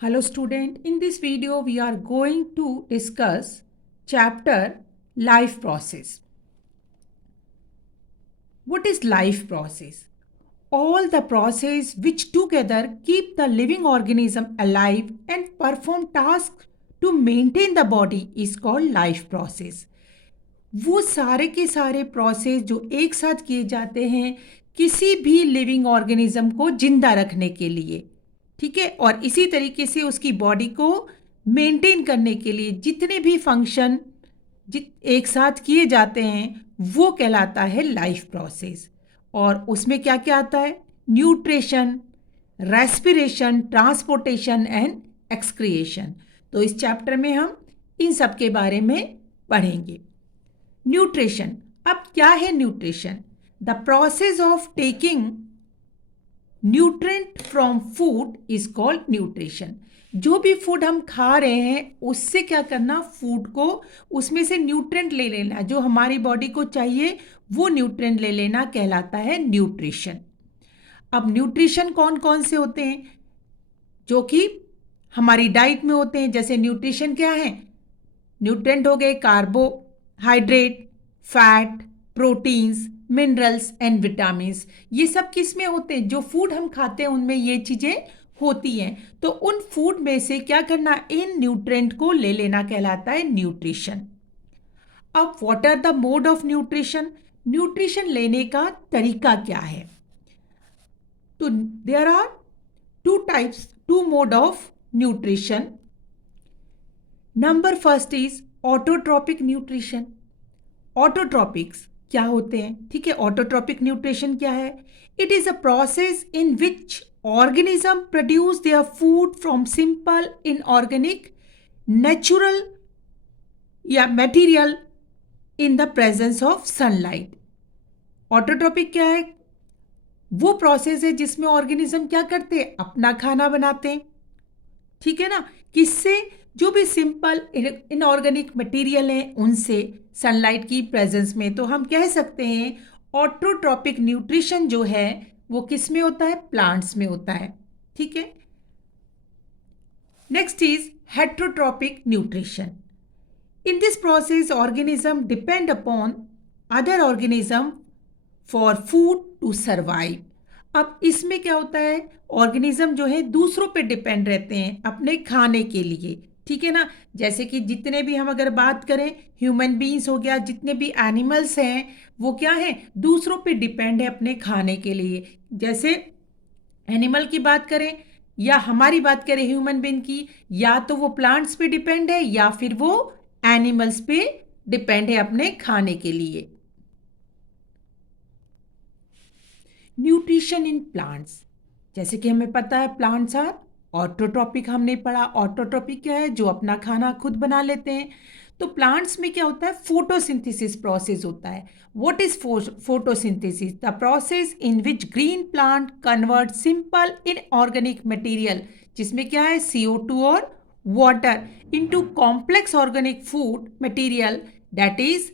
Hello student, in this video we are going to discuss chapter life process. What is life process? All the process which together keep the living organism alive and perform tasks to maintain the body is called life process. वो सारे के सारे process जो एक साथ किए जाते हैं किसी भी लिविंग ऑर्गेनिज्म को जिंदा रखने के लिए, ठीक है, और इसी तरीके से उसकी बॉडी को मेंटेन करने के लिए जितने भी फंक्शन एक साथ किए जाते हैं वो कहलाता है लाइफ प्रोसेस। और उसमें क्या क्या आता है? Nutrition, respiration, transportation and excretion. तो इस चैप्टर में हम इन सब के बारे में पढ़ेंगे। न्यूट्रिशन, अब क्या है nutrition? The process of taking nutrient from food is called nutrition. जो भी फूड हम खा रहे हैं उससे क्या करना, फूड को उसमें से न्यूट्रेंट ले लेना, जो हमारी बॉडी को चाहिए वो न्यूट्रेंट ले लेना कहलाता है न्यूट्रिशन। अब न्यूट्रिशन कौन कौन से होते हैं जो कि हमारी डाइट में होते हैं? जैसे न्यूट्रिशन क्या है? न्यूट्रेंट हो गए carbohydrate, fat, proteins, minerals and vitamins. ये सब किस में होते हैं? जो फूड हम खाते हैं उनमें ये चीज़ें होती हैं। तो उन फूड में से क्या करना, इन न्यूट्रेंट को ले लेना कहलाता है न्यूट्रिशन। अब what are the mode of nutrition? Nutrition लेने का तरीका क्या है? तो there are two mode of nutrition. Number first is autotrophic nutrition. Autotrophics क्या होते हैं? ठीक है, ऑटोट्रॉपिक न्यूट्रिशन क्या है? It is a process in which organism produce their food from simple inorganic natural material in the presence of sunlight. Autotrophic क्या है? वो प्रोसेस है जिसमें ऑर्गेनिज्म क्या करते हैं, अपना खाना बनाते हैं, ठीक है ना, किससे? जो भी सिंपल इनऑर्गेनिक मटेरियल है उनसे, सनलाइट की प्रेजेंस में। तो हम कह सकते हैं ऑटोट्रॉपिक न्यूट्रिशन जो है वो किस में होता है? प्लांट्स में होता है, ठीक है। Next is heterotrophic nutrition. In this process organism depend upon other organism for food to survive. अब इसमें क्या होता है, ऑर्गेनिज्म जो है दूसरों पे डिपेंड रहते हैं अपने खाने के लिए, ठीक है ना। जैसे कि जितने भी हम अगर बात करें, ह्यूमन बीइंग्स हो गया, जितने भी एनिमल्स हैं वो क्या है, दूसरों पे डिपेंड है अपने खाने के लिए। जैसे एनिमल की बात करें या हमारी बात करें ह्यूमन बीइंग की, या तो वो प्लांट्स पे डिपेंड है या फिर वो एनिमल्स पे डिपेंड है अपने खाने के लिए। न्यूट्रिशन इन प्लांट्स, जैसे कि हमें पता है प्लांट्स आर ऑटोट्रॉपिक। हमने पढ़ा ऑटोट्रॉपिक क्या है, जो अपना खाना खुद बना लेते हैं। तो प्लांट्स में क्या होता है, फोटोसिंथेसिस प्रोसेस होता है। What is photosynthesis? The process in which green plant convert simple inorganic material, जिसमें क्या है CO2 और water, into complex organic food material that is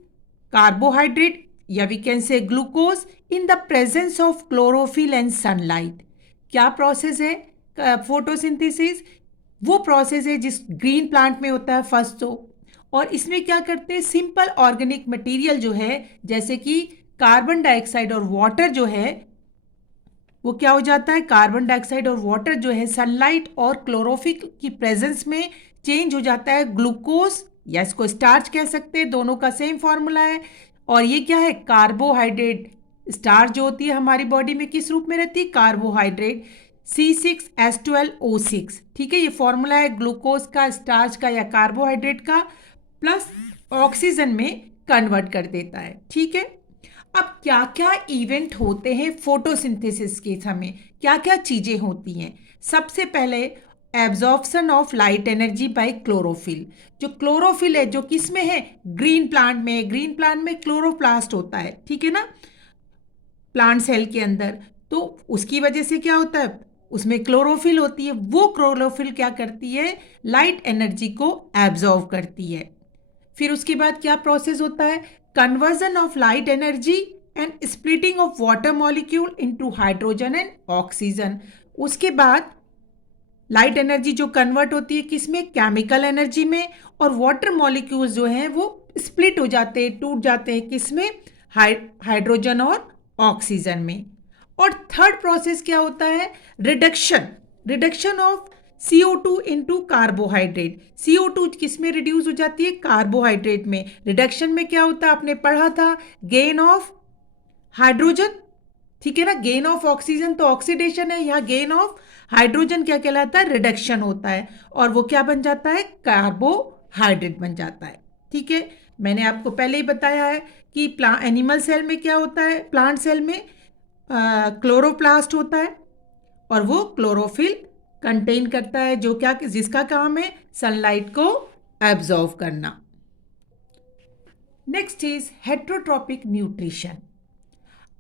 carbohydrate या we can say glucose in the presence of chlorophyll and sunlight. क्या process है photosynthesis? वो process है जिस ग्रीन प्लांट में होता है फर्स्ट तो, और इसमें क्या करते हैं, सिंपल ऑर्गेनिक मटेरियल जो है जैसे कि कार्बन डाइऑक्साइड और वाटर जो है वो क्या हो जाता है, कार्बन डाइऑक्साइड और वाटर जो है सनलाइट और क्लोरोफिल की प्रेजेंस में चेंज हो जाता है ग्लूकोज, या इसको स्टार्च कह सकते हैं, दोनों का सेम फॉर्मूला है। और ये क्या है, कार्बोहाइड्रेट। स्टार्च जो होती है हमारी बॉडी में किस रूप में रहती है, कार्बोहाइड्रेट, C6H12O6, ठीक है। ये फॉर्मूला है ग्लूकोज का, स्टार्च का या कार्बोहाइड्रेट का, प्लस ऑक्सीजन में कन्वर्ट कर देता है, ठीक है। अब क्या क्या इवेंट होते हैं फोटोसिंथेसिस के समय, क्या क्या चीजें होती हैं? सबसे पहले absorption of light energy by chlorophyll. जो क्लोरोफिल है जो किस में है, ग्रीन प्लांट में। ग्रीन प्लांट में क्लोरोप्लास्ट होता है, ठीक है ना, प्लांट सेल के अंदर। तो उसकी वजह से क्या होता है, उसमें क्लोरोफिल होती है। वो क्लोरोफिल क्या करती है, लाइट एनर्जी को एब्जॉर्व करती है। फिर उसके बाद क्या प्रोसेस होता है, conversion of light energy and splitting of water molecule into hydrogen and oxygen. उसके बाद लाइट एनर्जी जो कन्वर्ट होती है किस में, केमिकल एनर्जी में, और वाटर मॉलिक्यूल्स जो हैं वो स्प्लिट हो जाते हैं, टूट जाते हैं किस में, हाइड्रोजन और ऑक्सीजन में। और थर्ड प्रोसेस क्या होता है, reduction, reduction of CO2 into carbohydrate. CO2 किस में रिड्यूस हो जाती है, कार्बोहाइड्रेट में। रिडक्शन में क्या होता है, आपने पढ़ा था, गेन ऑफ हाइड्रोजन, ठीक है ना, गेन ऑफ ऑक्सीजन तो ऑक्सीडेशन है, यहाँ गेन ऑफ हाइड्रोजन क्या कहलाता है, रिडक्शन होता है, और वो क्या बन जाता है, कार्बोहाइड्रेट बन जाता है। ठीक है, मैंने आपको पहले ही बताया है कि एनिमल सेल में क्या होता है, प्लांट सेल में क्लोरोप्लास्ट होता है, और वो क्लोरोफिल कंटेन करता है, जो क्या, जिसका काम है सनलाइट को एब्जॉर्व करना। Next is heterotrophic nutrition.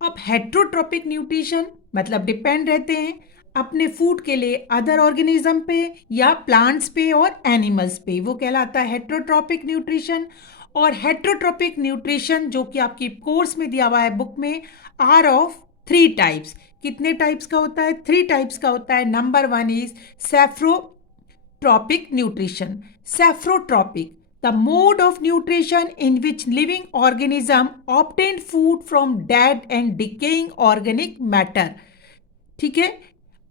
अब हेट्रोट्रॉपिक न्यूट्रिशन मतलब डिपेंड रहते हैं अपने फूड के लिए अदर ऑर्गेनिज्म पे या प्लांट्स पे और एनिमल्स पे, वो कहलाता है हेट्रोट्रॉपिक न्यूट्रिशन। और हेट्रोट्रॉपिक न्यूट्रिशन जो कि आपकी कोर्स में दिया हुआ है बुक में, आर ऑफ 3 टाइप्स। कितने टाइप्स का होता है, 3 टाइप्स का होता है। Number 1 is saprotrophic nutrition. Saprotrophic, the mode of nutrition in which living organism obtain food from dead and decaying organic matter। ठीक है,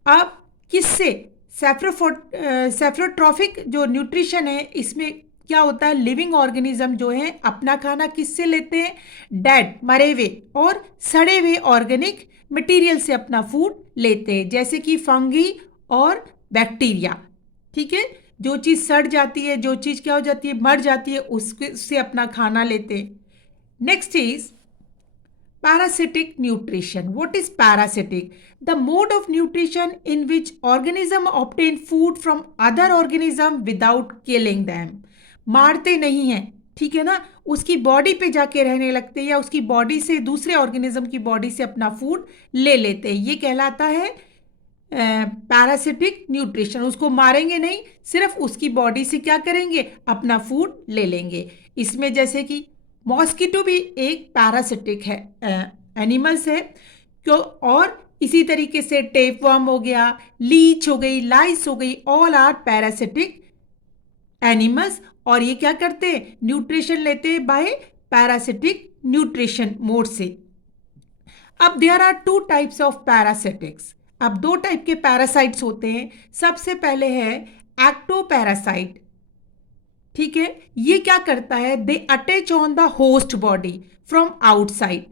अब किससे, सेफ्रोट्रॉफिक जो न्यूट्रिशन है इसमें क्या होता है, लिविंग ऑर्गेनिज्म जो है अपना खाना किससे लेते हैं, डेड, मरे हुए और सड़े हुए ऑर्गेनिक मटेरियल से अपना फूड लेते हैं, जैसे कि फंगी और बैक्टीरिया। ठीक है, जो चीज़ सड़ जाती है, जो चीज़ क्या हो जाती है, मर जाती है, उससे अपना खाना लेते हैं। Next is parasitic nutrition. What is parasitic, the mode of nutrition in which organism obtain food from other organism without killing them. मारते नहीं हैं, ठीक है ना, उसकी बॉडी पे जाके रहने लगते हैं या उसकी बॉडी से, दूसरे ऑर्गेनिज्म की बॉडी से अपना फूड ले लेते हैं, ये कहलाता है पैरासिटिक न्यूट्रिशन। उसको मारेंगे नहीं, सिर्फ उसकी बॉडी से क्या करेंगे, अपना फूड ले लेंगे। इसमें जैसे कि मॉस्किटो भी एक पैरासिटिक है, एनिमल्स है क्यों, और इसी तरीके से टेपवर्म हो गया, लीच हो गई, लाइस हो गई, ऑल आर पैरासिटिक एनिमल्स। और ये क्या करते हैं, न्यूट्रिशन लेते हैं बाय पैरासिटिक न्यूट्रिशन मोड से। अब देयर आर 2 टाइप्स ऑफ पैरासिटिक्स। अब 2 टाइप के पैरासाइट्स होते हैं। सबसे पहले है एक्टोपैरासाइट। ठीक है, ये क्या करता है, दे attach on the host body from outside,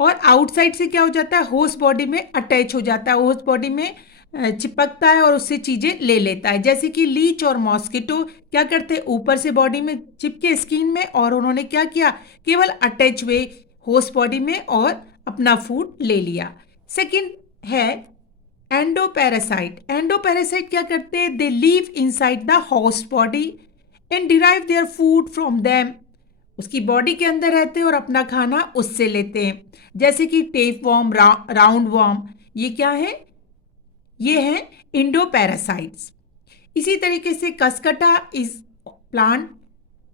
और आउटसाइड से क्या हो जाता है, होस्ट बॉडी में अटैच हो जाता है, होस्ट बॉडी में चिपकता है और उससे चीज़ें ले लेता है। जैसे कि लीच और मॉस्किटो क्या करते हैं, ऊपर से बॉडी में चिपके स्किन में, और उन्होंने क्या किया, केवल अटैच हुए होस्ट बॉडी में और अपना फूड ले लिया। सेकेंड है एंडोपैरासाइट। एंडोपैरासाइट क्या करते हैं, they live inside the host body and derive their food from them. उसकी बॉडी के अंदर रहते हैं और अपना खाना उससे लेते हैं, जैसे कि टेपवर्म, राउंड वर्म, ये क्या है, ये है इंडोपैरासाइट्स। इसी तरीके से कसकटा इज प्लांट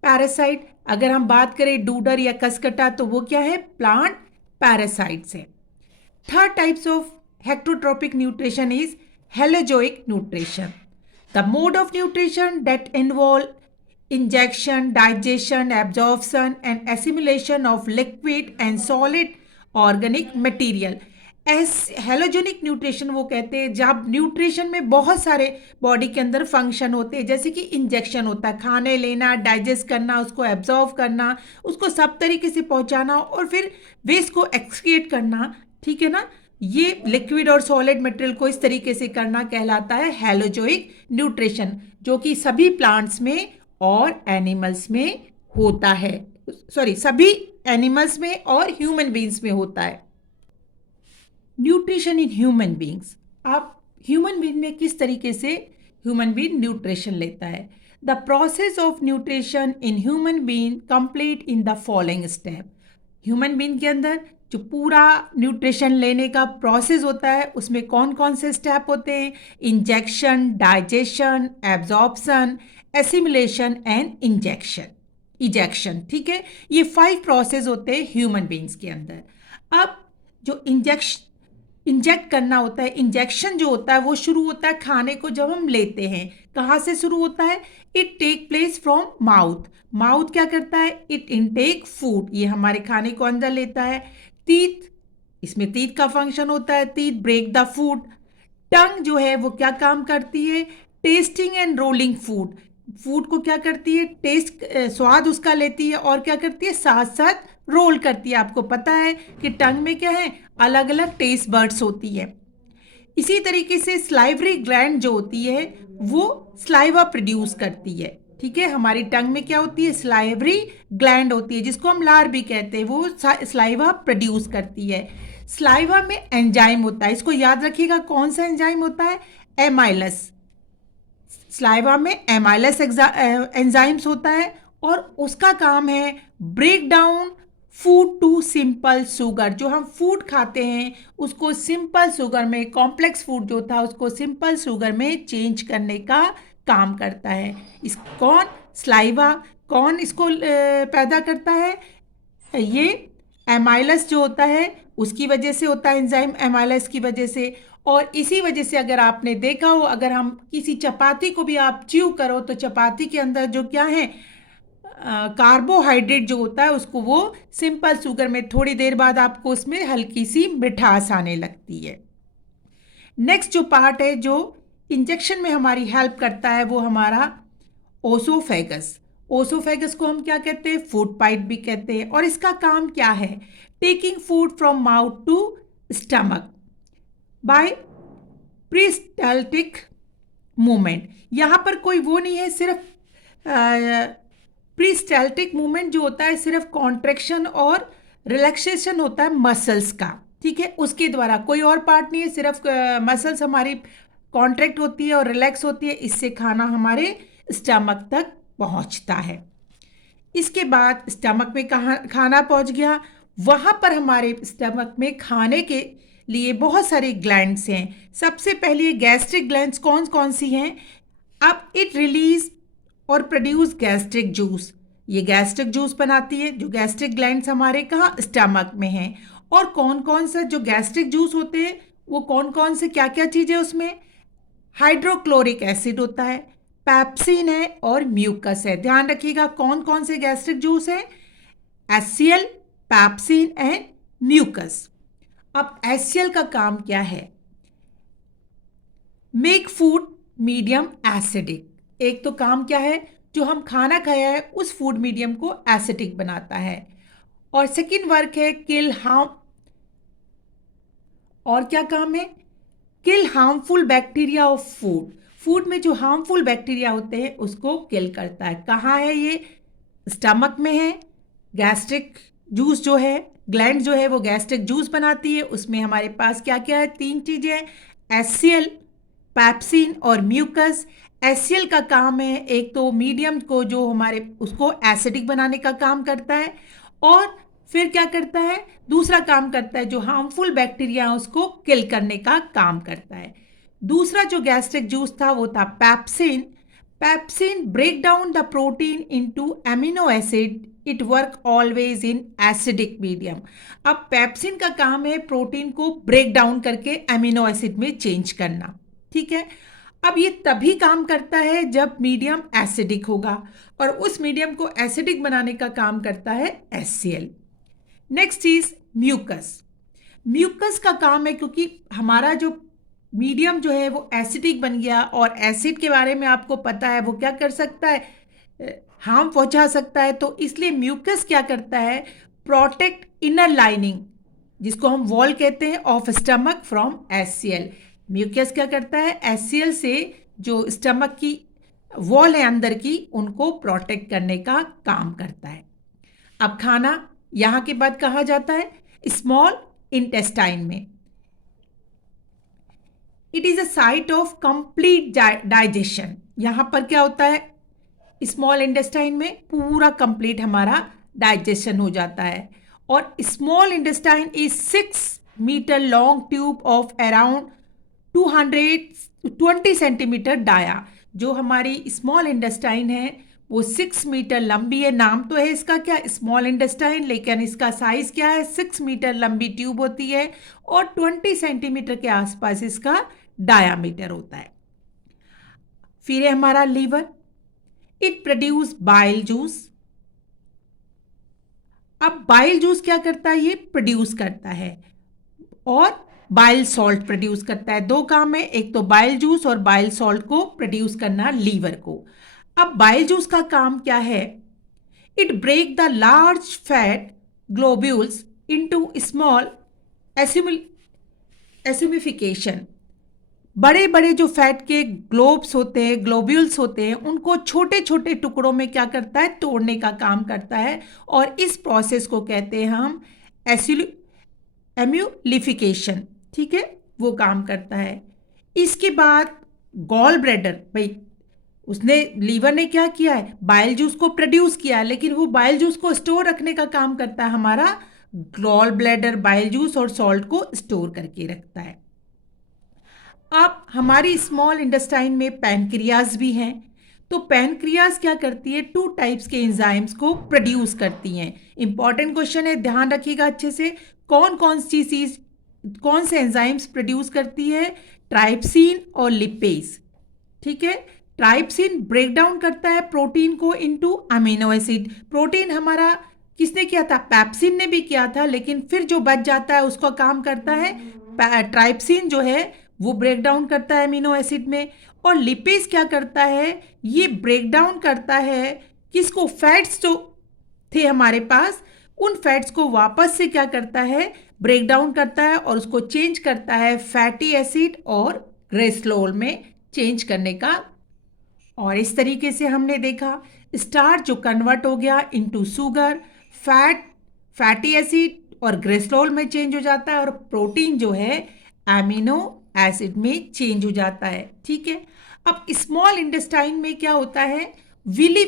पैरासाइट। अगर हम बात करें डूडर या कसकटा तो वो क्या है, प्लांट पैरासाइट्स है। Third types of heterotrophic nutrition is holozoic nutrition. The mode of nutrition that involve injection, digestion, absorption and assimilation of liquid and solid organic material। Holozoic nutrition वो कहते हैं जब न्यूट्रिशन में बहुत सारे बॉडी के अंदर फंक्शन होते हैं, जैसे कि इंजेक्शन होता है, खाने लेना, डाइजेस्ट करना, उसको एब्जॉर्व करना, उसको सब तरीके से पहुंचाना और फिर वेस्ट को एक्सक्रीट करना। ठीक है ना, ये लिक्विड और सॉलिड मटेरियल को इस तरीके से करना कहलाता है हेलोजोइक न्यूट्रिशन, जो कि सभी प्लांट्स में और एनिमल्स में होता है, सॉरी सभी एनिमल्स में और ह्यूमन बींग्स में होता है। Nutrition in human beings. आप ह्यूमन बींग में किस तरीके से ह्यूमन बींग न्यूट्रिशन लेता है, the process of nutrition in human being complete in the following step. Human being के अंदर जो पूरा न्यूट्रिशन लेने का प्रोसेस होता है उसमें कौन कौन से स्टेप होते हैं, injection, digestion, absorption, assimilation and ejection. ठीक है, ये 5 प्रोसेस होते हैं ह्यूमन बींग्स के अंदर। अब जो इंजेक्ट करना होता है। इंजेक्शन जो होता है वो शुरू होता है खाने को जब हम लेते हैं। कहाँ से शुरू होता है? It take place from mouth. Mouth क्या करता है? इट इनटेक फूड, ये हमारे खाने को अंदर लेता है। टीथ, इसमें टीथ का फंक्शन होता है, टीथ ब्रेक द फूड। टंग जो है वो क्या काम करती है? Testing and rolling food. Food को क्या करती है? टेस्ट, स्वाद उसका लेती है और क्या करती है? साथ साथ रोल करती है। आपको पता है कि टंग में क्या है? अलग अलग टेस्ट बर्ड्स होती है। इसी तरीके से स्लाइवरी ग्लैंड जो होती है वो स्लाइवा प्रोड्यूस करती है। ठीक है, हमारी टंग में क्या होती है? स्लाइवरी ग्लैंड होती है, जिसको हम लार भी कहते हैं, वो स्लाइवा प्रोड्यूस करती है। स्लाइवा में एंजाइम होता है, इसको याद रखिएगा। कौन सा एंजाइम होता है? एमाइलस। स्लाइवा में एमाइलस एंजाइम्स होता है और उसका काम है break down food to simple sugar. जो हम फूड खाते हैं उसको सिंपल शुगर में, कॉम्प्लेक्स फूड जो था उसको सिंपल शुगर में चेंज करने का काम करता है। इस कौन? स्लाइवा। कौन इसको पैदा करता है? ये एमाइलस जो होता है उसकी वजह से होता है, एंजाइम एमाइलस की वजह से। और इसी वजह से अगर आपने देखा हो, अगर हम किसी चपाती को भी आप च्यू करो तो चपाती के अंदर जो क्या है, कार्बोहाइड्रेट जो होता है उसको वो सिंपल शुगर में थोड़ी देर बाद आपको उसमें हल्की सी मिठास आने लगती है। नेक्स्ट जो पार्ट है जो इंजेक्शन में हमारी हेल्प करता है वो हमारा ओसोफेगस। ओसोफेगस को हम क्या कहते हैं? फूड पाइप भी कहते हैं। और इसका काम क्या है? Taking food from mouth to stomach by peristaltic movement. यहाँ पर कोई वो नहीं है, सिर्फ प्रिस्टाल्टिक मूवमेंट जो होता है सिर्फ कॉन्ट्रैक्शन और रिलैक्सेशन होता है मसल्स का। ठीक है, उसके द्वारा कोई और पार्ट नहीं है, सिर्फ मसल्स हमारी कॉन्ट्रैक्ट होती है और रिलैक्स होती है, इससे खाना हमारे स्टमक तक पहुंचता है। इसके बाद स्टमक में खाना पहुंच गया, वहाँ पर हमारे स्टमक में खाने के लिए बहुत सारे ग्लैंड्स हैं। सबसे पहले गैस्ट्रिक ग्लैंड्स कौन कौन सी हैं? अब इट रिलीज और प्रोड्यूस गैस्ट्रिक जूस, ये गैस्ट्रिक जूस बनाती है। जो गैस्ट्रिक ग्लैंड्स हमारे कहाँ? स्टमक में हैं। और कौन कौन सा जो गैस्ट्रिक जूस होते हैं वो कौन कौन से, क्या क्या चीज़ें उसमें? हाइड्रोक्लोरिक एसिड होता है, पैप्सिन है और म्यूकस है। ध्यान रखिएगा कौन कौन से गैस्ट्रिक जूस है? HCl, pepsin and mucus. अब HCl का काम क्या है? Make food medium acidic. एक तो काम क्या है? जो हम खाना खाया है उस फूड मीडियम को एसिडिक बनाता है। और सेकंड वर्क है किल हार्म। और क्या काम है? Kill harmful bacteria of food. Food में जो हार्मफुल बैक्टीरिया होते हैं उसको किल करता है। कहाँ है ये? स्टमक में है। गैस्ट्रिक जूस जो है, ग्लैंड जो है वो गैस्ट्रिक जूस बनाती है। उसमें हमारे पास क्या क्या है? 3 चीज़ें हैं, HCl, पैप्सिन और म्यूकस। HCl का काम है एक तो मीडियम को जो हमारे उसको एसिडिक बनाने का काम करता है, और फिर क्या करता है? दूसरा काम करता है जो हार्मफुल बैक्टीरिया उसको किल करने का काम करता है। दूसरा जो गैस्ट्रिक जूस था वो था pepsin. Pepsin break down the protein into amino acid, it work always in acidic medium. अब पैप्सिन का काम है प्रोटीन को ब्रेक डाउन करके एमिनो एसिड में चेंज करना। ठीक है, अब ये तभी काम करता है जब मीडियम एसिडिक होगा, और उस मीडियम को एसिडिक बनाने का काम करता है HCl। Next is mucus. Mucus का काम है, क्योंकि हमारा जो मीडियम जो है वो एसिडिक बन गया, और एसिड के बारे में आपको पता है वो क्या कर सकता है? हार्म पहुंचा सकता है। तो इसलिए म्यूकस क्या करता है? प्रोटेक्ट इनर लाइनिंग, जिसको हम वॉल कहते हैं, of stomach from HCl। Mucus क्या करता है? HCl से जो स्टमक की वॉल है अंदर की, उनको प्रोटेक्ट करने का काम करता है। अब खाना यहाँ के बाद कहाँ जाता है? स्मॉल इंटेस्टाइन में। It is a site of complete digestion. यहाँ पर क्या होता है? स्मॉल इंटेस्टाइन में पूरा कंप्लीट हमारा डाइजेशन हो जाता है। और small intestine is 6 metre long tube of around 220 centimetre dia. जो हमारी स्मॉल इंटेस्टाइन है वो 6 मीटर लंबी है। नाम तो है इसका क्या, स्मॉल इंटेस्टाइन, लेकिन इसका साइज क्या है, 6 मीटर लंबी ट्यूब होती है और 20 सेंटीमीटर के आसपास इसका डायामीटर होता है। फिर है हमारा liver, it produce bile juice. अब बाइल जूस क्या करता है, ये प्रोड्यूस करता है, और बाइल सॉल्ट प्रोड्यूस करता है। दो काम है, एक तो बाइल जूस और बाइल सॉल्ट को प्रोड्यूस करना लीवर को। अब बाइल जूस का काम क्या है, it break the large fat globules into small emulsification. बड़े बड़े जो फैट के ग्लोब्स होते हैं, ग्लोब्यूल्स होते हैं, उनको छोटे छोटे टुकड़ों में क्या करता है, तोड़ने का काम करता है, और इस प्रोसेस को कहते हैं हम एम्यूलिफिकेशन। ठीक है, वो काम करता है। इसके बाद गॉल ब्लैडर, भाई उसने, लीवर ने क्या किया है, बाइल जूस को प्रोड्यूस किया है, लेकिन वो बाइल जूस को स्टोर रखने का काम करता है हमारा गॉल ब्लैडर। बाइल जूस और सॉल्ट को स्टोर करके रखता है। अब हमारी स्मॉल इंटेस्टाइन में पैनक्रियाज भी हैं। तो पैनक्रियाज क्या करती है, 2 टाइप्स के एंजाइम्स को प्रोड्यूस करती हैं। इंपॉर्टेंट क्वेश्चन है, ध्यान रखिएगा अच्छे से। कौन कौन सी चीज, कौन से एंजाइम्स प्रोड्यूस करती है, ट्राइप्सिन और लिपेज। ठीक है, ट्राइप्सिन ब्रेक डाउन करता है प्रोटीन को इनटू अमीनो एसिड। प्रोटीन हमारा किसने किया था, पेप्सिन ने भी किया था, लेकिन फिर जो बच जाता है उसका काम करता है ट्राइप्सिन, जो है वो ब्रेक डाउन करता है अमीनो एसिड में। और लिपेज क्या करता है, ये ब्रेक डाउन करता है किसको, फैट्स जो थे हमारे पास, उन फैट्स को वापस से क्या करता है, ब्रेक डाउन करता है और उसको चेंज करता है फैटी एसिड और ग्रेसलोल में चेंज करने का। और इस तरीके से हमने देखा, स्टार्च जो कन्वर्ट हो गया इनटू शुगर, फैटी एसिड और ग्रेसलोल में चेंज हो जाता है, और प्रोटीन जो है एमिनो एसिड में चेंज हो जाता है। ठीक है, अब स्मॉल इंटेस्टाइन में क्या होता है, विली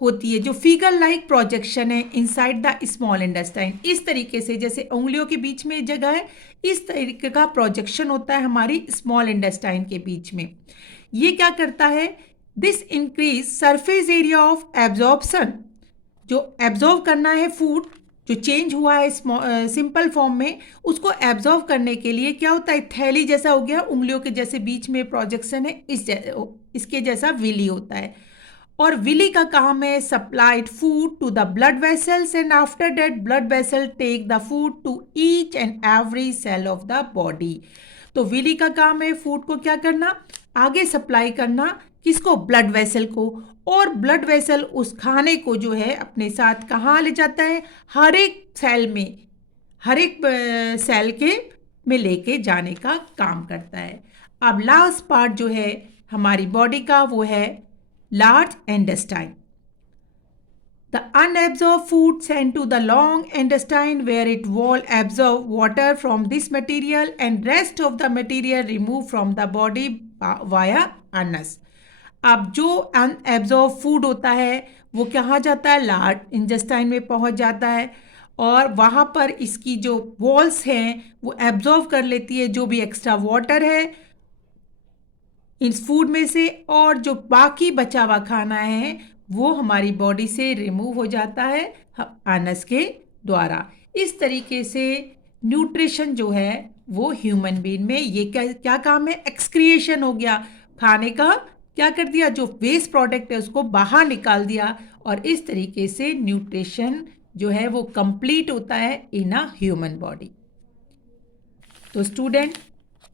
होती है, जो फिगर लाइक प्रोजेक्शन है इनसाइड द स्मॉल इंटेस्टाइन। इस तरीके से, जैसे उंगलियों के बीच में जगह है, इस तरीके का प्रोजेक्शन होता है हमारी स्मॉल इंटेस्टाइन के बीच में। ये क्या करता है, this increase surface area of absorption. जो एब्जॉर्व करना है फूड, जो चेंज हुआ है सिंपल फॉर्म में, उसको एब्जॉर्व करने के लिए क्या होता है, थैली जैसा हो गया, उंगलियों के जैसे बीच में प्रोजेक्शन है, इसके जैसा विली होता है। और विली का काम है supplied food to the blood vessels, and after that blood vessel take the food to each and every cell of the body. तो विली का काम है फूड को क्या करना, आगे सप्लाई करना, किसको, ब्लड वेसल को। और ब्लड वेसल उस खाने को जो है अपने साथ कहाँ ले जाता है, हर एक सेल में, हर एक सेल के में लेके जाने का काम करता है। अब लास्ट पार्ट जो है हमारी बॉडी का, वो है large intestine. The unabsorbed food sent to the long intestine where it will absorb water from this material and rest of the material removed from the body via anus. अब जो unabsorbed food होता है वो कहाँ जाता है, large intestine में पहुँच जाता है, और वहाँ पर इसकी जो वॉल्स हैं वो एब्जॉर्ब कर लेती है जो भी एक्स्ट्रा वाटर है इस फूड में से, और जो बाकी बचा हुआ खाना है वो हमारी बॉडी से रिमूव हो जाता है अनस के द्वारा। इस तरीके से न्यूट्रिशन जो है वो ह्यूमन बीइंग में, ये क्या काम है, एक्सक्रिएशन हो गया, खाने का क्या कर दिया, जो वेस्ट प्रोडक्ट है उसको बाहर निकाल दिया, और इस तरीके से न्यूट्रिशन जो है वो कंप्लीट होता है इन अ ह्यूमन बॉडी। तो स्टूडेंट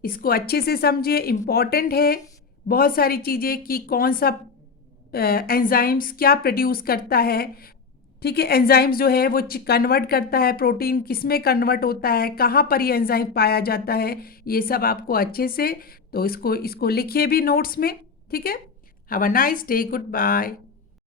इसको अच्छे से समझिए, इम्पॉर्टेंट है बहुत सारी चीज़ें कि कौन सा एंजाइम्स क्या प्रोड्यूस करता है। ठीक है, एंजाइम्स जो है वो कन्वर्ट करता है, प्रोटीन किस में कन्वर्ट होता है, कहाँ पर ये एंजाइम पाया जाता है, ये सब आपको अच्छे से, तो इसको लिखिए भी नोट्स में। ठीक है, have a nice day, good bye.